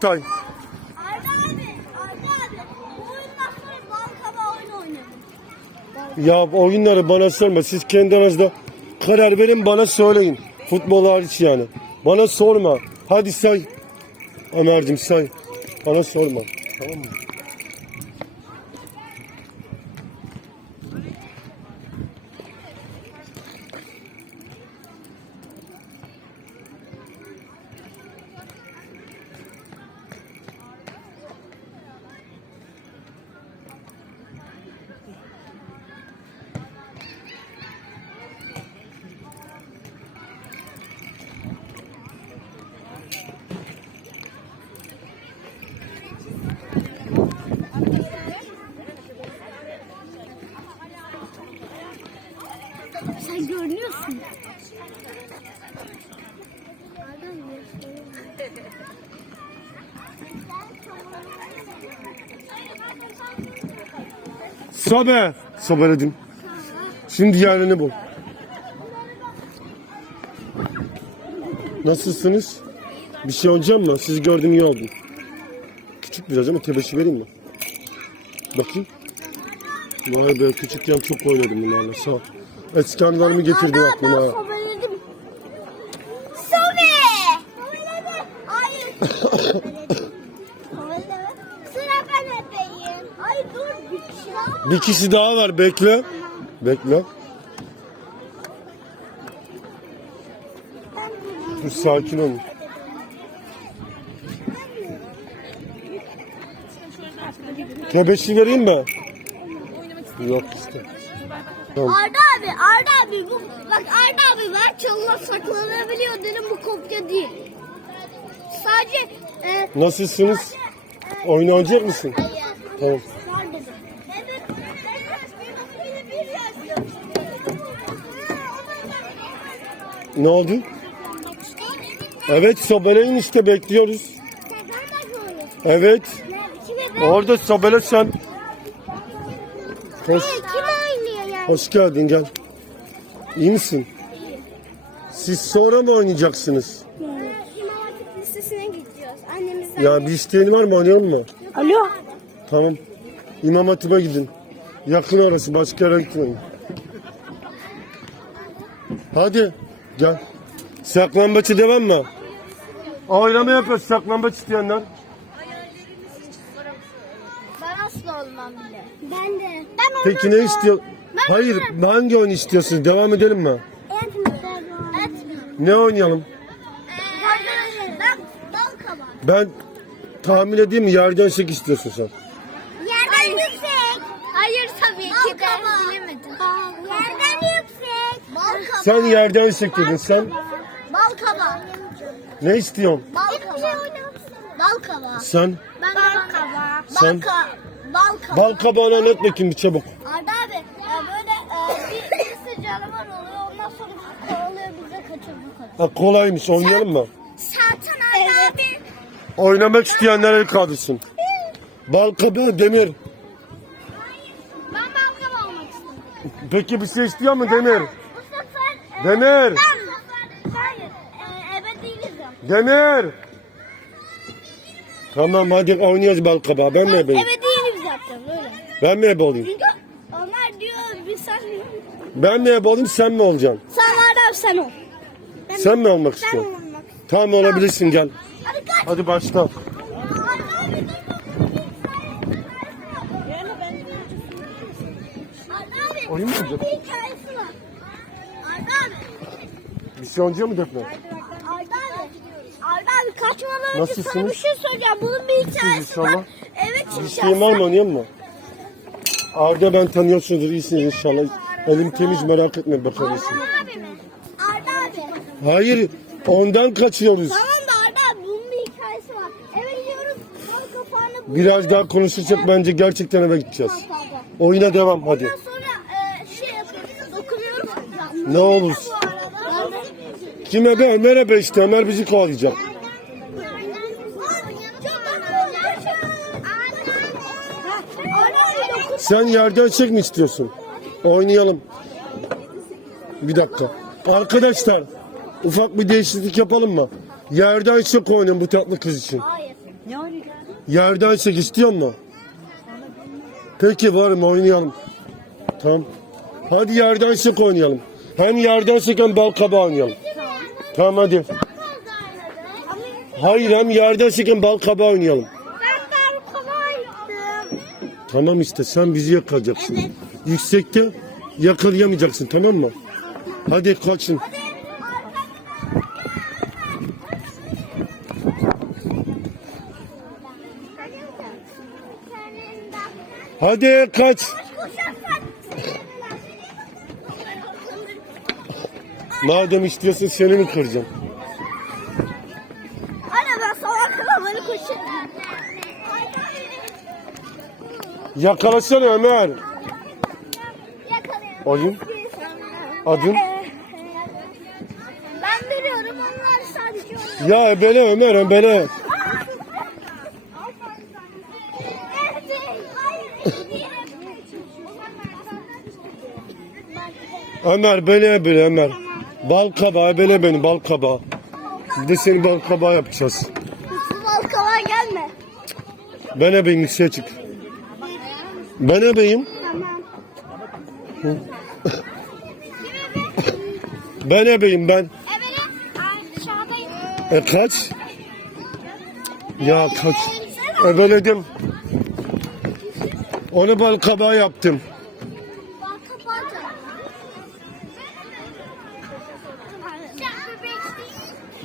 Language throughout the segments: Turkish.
Tay. Arda abi, Arda abi. Bu oyundan sonra bal kaba oyunu oynayalım. Ya oyunları bana sorma. Siz kendi aranızda karar verin bana söyleyin. Futbol hariç yani. Bana sorma. Hadi say. Ömer'cim say. Bana sorma. Tamam mı? Görünüyorsun. Sobe. Sobeledim. Şimdi yerini bul. Nasılsınız? Bir şey olacak mı? Sizi gördüm iyi oldum. Küçük biraz ama tebeşir vereyim mi? Bakayım. Vay be küçükken çok oynadım bunlarla sağ ol. Eski anılarımı getirdim aklıma. ha. Sobeledim. Sobe! Hayır. Sıra ben öpeyim. Ay dur bir şey daha. Bir kişi daha var bekle. Bekle. Dur sakin olun. Tebeşir vereyim mi? Yok işte. Tamam. Arda abi, Arda abi bu bak Arda abi var çalılar saklanabiliyor dedim bu kopya değil. Sadece e, Nasılsınız? Oyun oynayacak mısın? hayır. Tamam. Ne oldu? Evet sobeleyin işte bekliyoruz. Evet. Orada sobele sen. Yani? Hoş geldin gel. İyi misin? Siz sonra mı oynayacaksınız? İmam Hatip Lisesi'ne gidiyoruz. Annemizden. Ya bir isteğin var mı oynayalım mı? Alo. Tamam. İmam Hatip'e gidin. Yakın orası başka yere gitmeyin. Hadi gel. Saklambaçı devam mı? Oylama yapıyoruz saklambaç isteyenler. Ben asla olmam bile. Ben de. Ben Peki ne istiyor? Hayır hangi oyun istiyorsunuz? Devam edelim mi? Ne oynayalım? Ben kabak. Ben tahmin edeyim mi? Yerden çek istiyorsun sen. Yerden yüksek. Hayır tabii ki de. Bilemedim. Yerden yüksek. Bal kabak. Sen yerden çek dedin sen. Bal kabak. Ne istiyorsun? Bal kabak. Bal kabak. Sen. Ben de bal. Sen? Bal kabak. Bal kabak. Bal kabağını anlat bakayım bir çabuk. Arda abi ya böyle e, bir, birisi canavar oluyor ondan sonra bizi kovalıyor bize kaçıyor bu kadar. Ha, kolaymış oynayalım mı? Zaten Arda abi. Oynamak isteyenler el kaldırsın. Bal kabağı demir. Ben bal kabağı olmak istiyorum. Peki bir şey istiyor mu demir? Bu sefer e, Demir. Ben bu sefer hayır e, ebe değiliz. Demir. Tamam hadi oynayacağız bal kabağı. Ben mi ebeyim? Ebe değiliz yapacağız öyle. Ben mi ebe olayım? Çünkü onlar diyor biz sen Ben mi ebe olayım sen mi olacaksın? sen Arda abi sen ol. Ben, Sen mi olmak sen istiyorsun? olmak. Tamam olabilirsin gel. Hadi kaç. Hadi başla. Oyun mu var. Arda abi. Oynayacak mı defne? Arda abi. Arda abi kaçmadan önce sana bir şey soracağım. Bunun bir hikayesi inşallah. var. Evet Bir isteğin var mı oynayalım mı? Arda ben tanıyorsunuzdur iyisiniz inşallah. Elim temiz merak etme bakabilirsin. Arda abi mi? Arda abi. Hayır ondan kaçıyoruz. Tamam da Arda abi bunun bir hikayesi var. Eve gidiyoruz. Bal kapağını buluyoruz. Biraz daha konuşursak bence gerçekten eve gideceğiz. Oyuna devam hadi. Ondan sonra e, şey yapıyoruz. Dokunuyoruz. Ne olur. Kim ebe? Ömer ebe işte. Ömer bizi kovalayacak. Sen yerden çek mi istiyorsun? Oynayalım. Bir dakika. Arkadaşlar ufak bir değişiklik yapalım mı? Yerden çek oynayın bu tatlı kız için. Hayır. Ne oynayacağız? Yerden çek istiyor mu? Peki varım oynayalım. Tamam. Hadi yerden çek oynayalım. Hem yerden çek hem bal kabağı oynayalım. Tamam hadi. Hayır hem yerden çek hem bal kabağı oynayalım. Tamam işte sen bizi yakalayacaksın. Yüksekte yakalayamayacaksın tamam mı? Hadi kaçın. Hadi kaç. Madem istiyorsun seni mi kıracağım? Anne ben sabah kadar böyle koşuyorum. Yakalasana Ömer. Oyun. Adın? Ben biliyorum onlar sadece. Ya ebele Ömer ebele. Ömer beni ebele Ömer. Bal kabağı ebele beni bal kabağı. Bir de seni bal kabağı yapacağız. Futbol kolay gelme. Ben ebeyim yükseğe çık. Ben ebeyim. Tamam. Ben ebeyim ben. E kaç? Ya kaç? Ebeledim. Onu bal kabağı yaptım.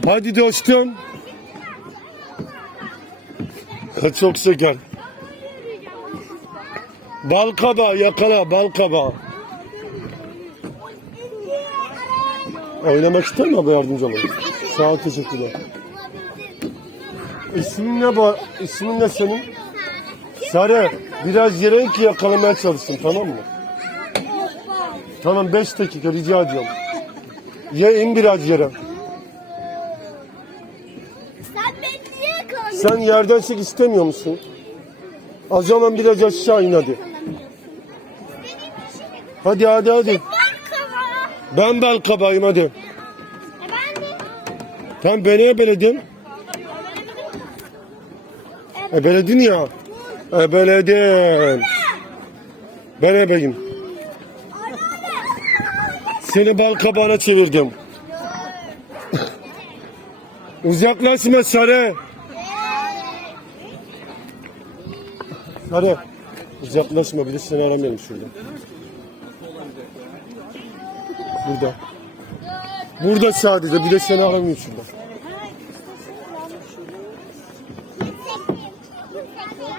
Hadi dostum. Ha, Çok şeker. Bal kabağı yakala bal kabağı. Oynamak ister mi abi yardımcı olayım? Sağ ol teşekkürler. İsmin ne bu? İsmin ne senin? Sarı. Biraz yere ki yakalamaya çalışsın tamam mı? Tamam 5 dakika rica ediyorum. Ya in biraz yere. Sen beni niye yakaladın? Sen yerden çek istemiyor musun? O zaman biraz aşağı in hadi. Hadi hadi hadi. Ben bel kabayım hadi. E. Tam beni ebeledin. Ebeledin ya. Ebeledin. Ben ebeyim. Seni bal kabağına çevirdim. Uzaklaşma sarı. Sarı. Uzaklaşma bir de seni aramayalım şurada. Burada. Burada sadece bir de seni aramıyor şurada.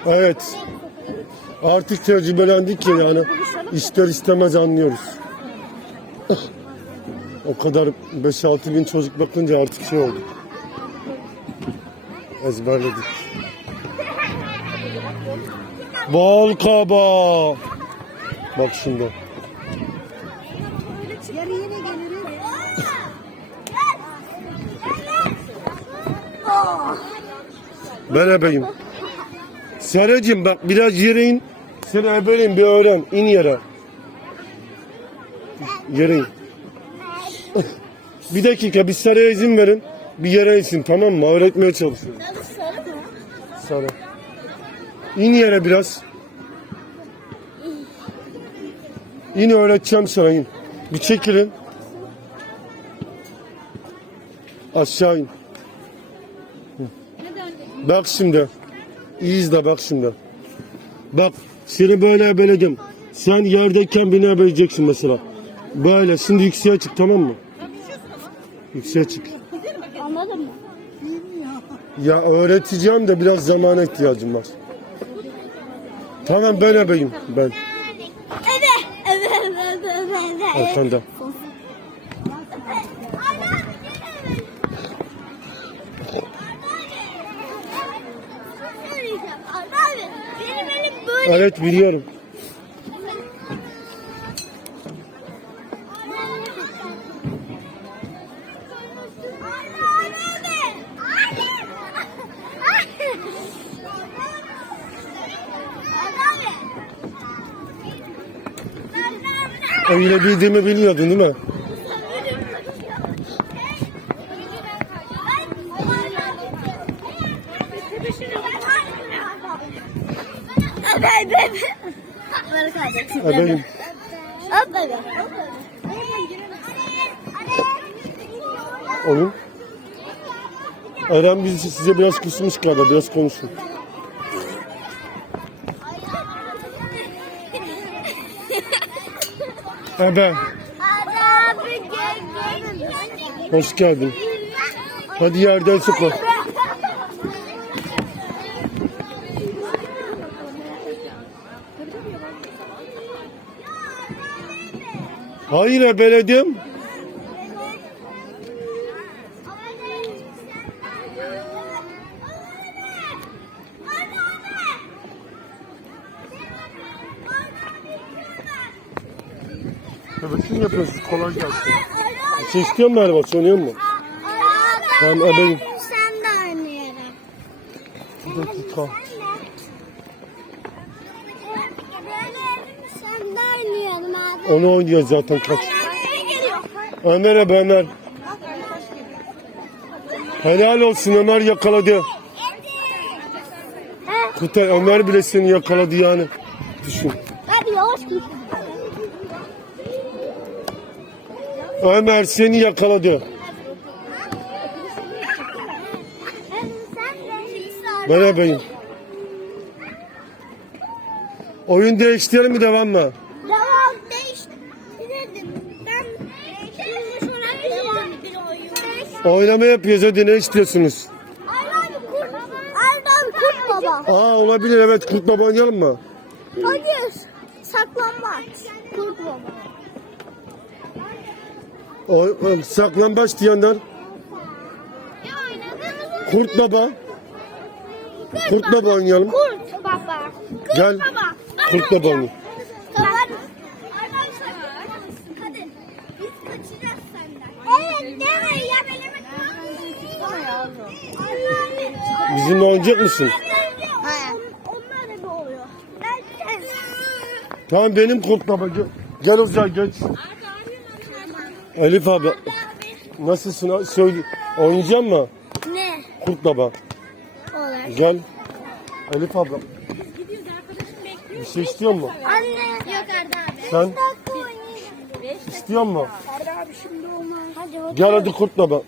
Evet. Artık tecrübelendik ya yani ister istemez anlıyoruz. o kadar 5-6 bin çocuk bakınca artık şey oldu. Ezberledik. Bal kaba. Bak şimdi. Yarı yine geliriz. Ben ebeyim. Seracığım bak biraz yere in. Seni ebeleyim bir öğren. İn yere. Yere in. bir dakika bir Sarı'ya izin verin. Bir yere insin tamam mı? Öğretmeye çalışıyorum. Sarı. İn yere biraz. İn öğreteceğim sana in. Bir çekilin. Aşağı in. Bak şimdi. İyi izle bak şimdi. Bak seni böyle ebeledim. Sen yerdeyken beni ebeleyeceksin mesela. Böyle. Şimdi yükseğe çık tamam mı? Yükseğe çık. Anladın mı? Ya öğreteceğim de biraz zamana ihtiyacım var. Tamam ben ebeyim ben. Evet. Elim böyle. Evet biliyorum. Öyle bildiğimi biliyordun değil mi? Ebe. Oyun. Eren biz size biraz kısmış galiba. Biraz konuşun. Ebe. Hoş geldin. Hadi yerden sokma. Hayır ebeledim. Evet şimdi yapıyorsunuz. Kolay gelsin. Bir şey istiyor musun Merve? Soruyor mu? Tamam ebeyim. Sen de oynayalım. Bir dakika. Sen de oynayalım abi. Onu oynuyor zaten kaç. Ömer abi Ömer. Helal olsun Ömer yakaladı. Kutay Ömer bile seni yakaladı yani. Düşün. Hadi yavaş git. Ömer seni yakaladı. Ben ebeyim. Oyun değiştirelim mi devam mı? Devam değiştirdim. Ben. Oynama yapıyoruz hadi ne istiyorsunuz? Aydan kurt. Aydan kurt baba. Aa olabilir evet kurt baba oynayalım mı? Hayır. Saklambaç. Kurt baba. O, saklambaç diyenler. Kurt baba. Kurt baba oynayalım. Kurt baba. Kurt Gel. baba. Kurt baba oynayalım. Bizimle oynayacak mısın? Hayır. Tamam benim kurt baba. Gel, gel Uzay geç. Elif abi nasılsın? Söyle. Oynayacak mı? Ne? Kurt baba. Olur. Gel. Elif abla. Bir şey istiyor mu? Anne. Yok Arda abi. Sen istiyor mu? Arda abi şimdi olmaz. Hadi Gel hadi kurt baba.